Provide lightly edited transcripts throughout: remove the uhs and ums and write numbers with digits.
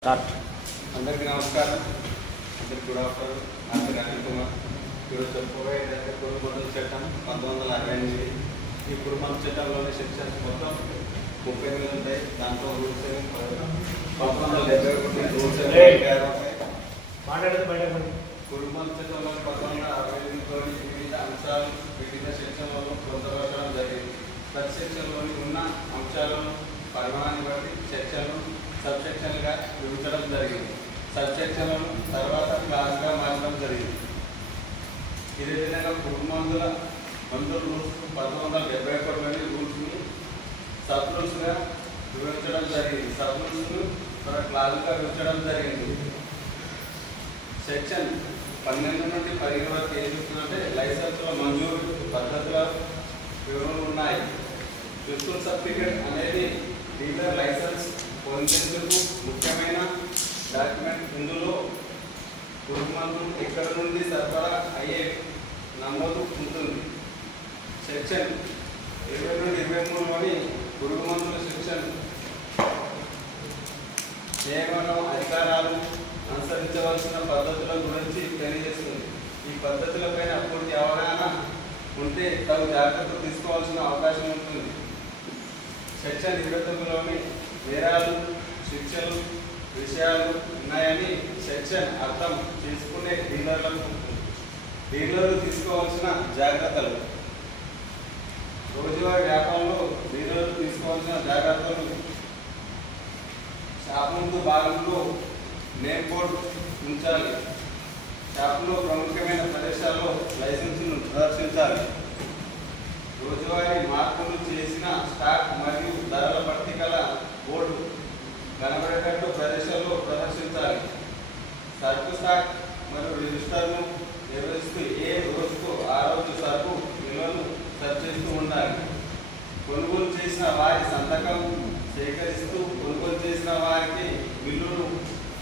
అందరికీ నమస్కారం. అందరికీ గుడ్ ఆఫ్టర్నూన్. నా పేరు అనిల్ కుమార్. ఈరోజు చెప్పుకోబోయేది పురుగుమందుల చట్టం 1968. ఈ పురుగుమందుల చట్టంలోని సెక్షన్స్ మొత్తం 38 ఉంటాయి. దాంట్లో రూల్స్ 1971 రూల్స్ పురుగుమందుల చట్టంలోని 1968లోని వివిధ అంశాలు వివిధ సెక్షన్లలో పొందవలసిన జరిగింది. ప్రతి సెక్షన్లోని ఉన్న అంశాలను పరిమాణాన్ని బట్టి సెక్షన్లు సబ్ సెక్షన్లుగా విభజించడం జరిగింది. సబ్ సెక్షన్లను తర్వాత క్లాస్గా మార్చడం జరిగింది. ఇదే విధంగా పురుగుమందుల రూల్స్ 1971లోని రూల్స్ని సబ్ రూల్స్గా విభజించడం జరిగింది. సబ్ రూల్స్ను క్లాస్గా విభజించడం జరిగింది. సెక్షన్ 12 నుండి 15 వరకు ఏం చెప్తుందంటే లైసెన్సుల మంజూరు పద్ధతుల వివరణలు ఉన్నాయి. ప్రిన్సిపల్ సర్టిఫికేట్ అనేది డీలర్ లైసెన్స్ పొందేందుకు ముఖ్యమైన డాక్యుమెంట్. ఇందులో పురుగుమందులు ఎక్కడ నుండి సరఫరా అయ్యే నమోదు ఉంటుంది. సెక్షన్ 20 నుండి 23లోని పురుగుమందుల సెక్షన్ నియమనం అధికారాలు అనుసరించవలసిన పద్ధతుల గురించి తెలియజేస్తుంది. ఈ పద్ధతులపైన పూర్తి అవగాహన ఉంటే తగు జాగ్రత్తలు తీసుకోవాల్సిన అవకాశం ఉంటుంది. సెక్షన్ 29లోని నేరాలు శిక్షలు విషయాలు ఉన్నాయని సెక్షన్ అర్థం చేసుకునే డీలర్లు తీసుకోవాల్సిన జాగ్రత్తలు. రోజువారీ వ్యాపారంలో డీలర్లు తీసుకోవాల్సిన జాగ్రత్తలు. షాప్ ముందు భాగంలో నేమ్ బోర్డు ఉంచాలి. షాపులో ప్రముఖమైన ప్రదేశాల్లో లైసెన్సును ప్రదర్శించాలి. రోజువారీ మార్పులు చేసిన స్టాక్ మరియు ధరల పట్టికల బోర్డు కనబడేటట్టు ప్రదేశాల్లో ప్రదర్శించాలి. సరుకు స్టాక్ మరియు రిజిస్టర్ను నిర్వహిస్తూ ఏ రోజుకు ఆ రోజు సరుకు విలువను సరిచేస్తూ ఉండాలి. కొనుగోలు చేసిన వారి సంతకం సేకరిస్తూ కొనుగోలు చేసిన వారికి బిల్లులు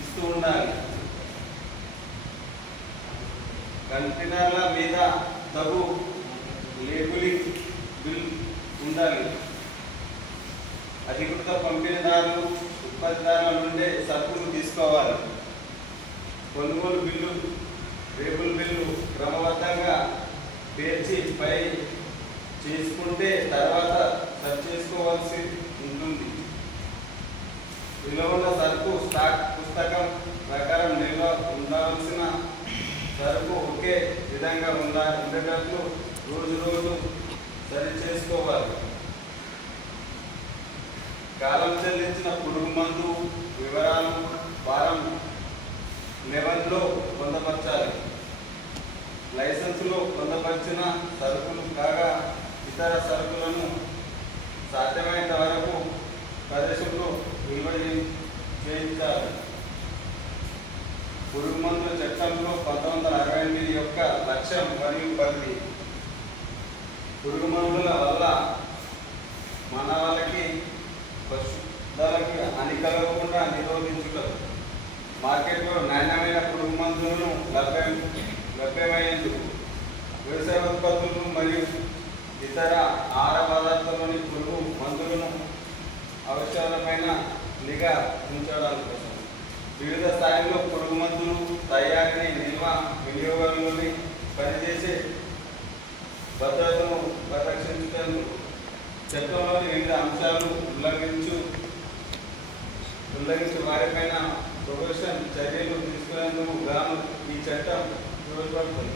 ఇస్తూ ఉండాలి. కంటైనర్ల మీద తగు లేబులింగ్ బిల్ ఉండాలి. అధికృత పంపిణీదారులు ఉత్పత్తిదారుల నుండే సరుకులు తీసుకోవాలి. కొనుగోలు బిల్లు లేబుల్ బిల్లు క్రమబద్ధంగా పేర్చి పై చేసుకుంటే తర్వాత సరి చేసుకోవాల్సి ఉంటుంది. విలువ సరుకు స్టాక్ పుస్తకం ప్రకారం నిల్వ ఉండవలసిన సరుకు ఒకే విధంగా ఉండేటట్లు రోజు సరి చేసుకోవాలి. కాలం చెల్లించిన పురుగు మందు వివరాలు ఫారం 11లో పొందపరచాలి. లైసెన్సులో పొందపరిచిన సరుకులు కాగా ఇతర సరుకులను సాధ్యమైనంత వరకు ప్రదేశంలో నిల్వ చేయించాలి. పురుగు మందుల చట్టంలో 1968 యొక్క లక్ష్యం మరియు పరిధి. పురుగు మందుల వల్ల మానవాళికి పశువులకి హాని కలగకుండా నిరోధించుటకు మార్కెట్లో నాణ్యమైన పురుగు మందులను లభ్యమయ్యేందుకు వ్యవసాయ ఉత్పత్తులు మరియు ఇతర ఆహార పదార్థాల్లోని పురుగు మందులను అవసరమైన నిఘా ఉంచడం కోసం వివిధ స్థాయిలో పురుగు మందులు తయారీని నిల్వ వినియోగంలోని పనిచేసే భద్రతను పరిరక్షించేందుకు చట్టంలోని వివిధ అంశాలు ఉల్లంఘించే వారిపైన ప్రొఫెషన్ చర్యలు తీసుకునేందుకు గాను ఈ చట్టం ఉపయోగపడుతుంది.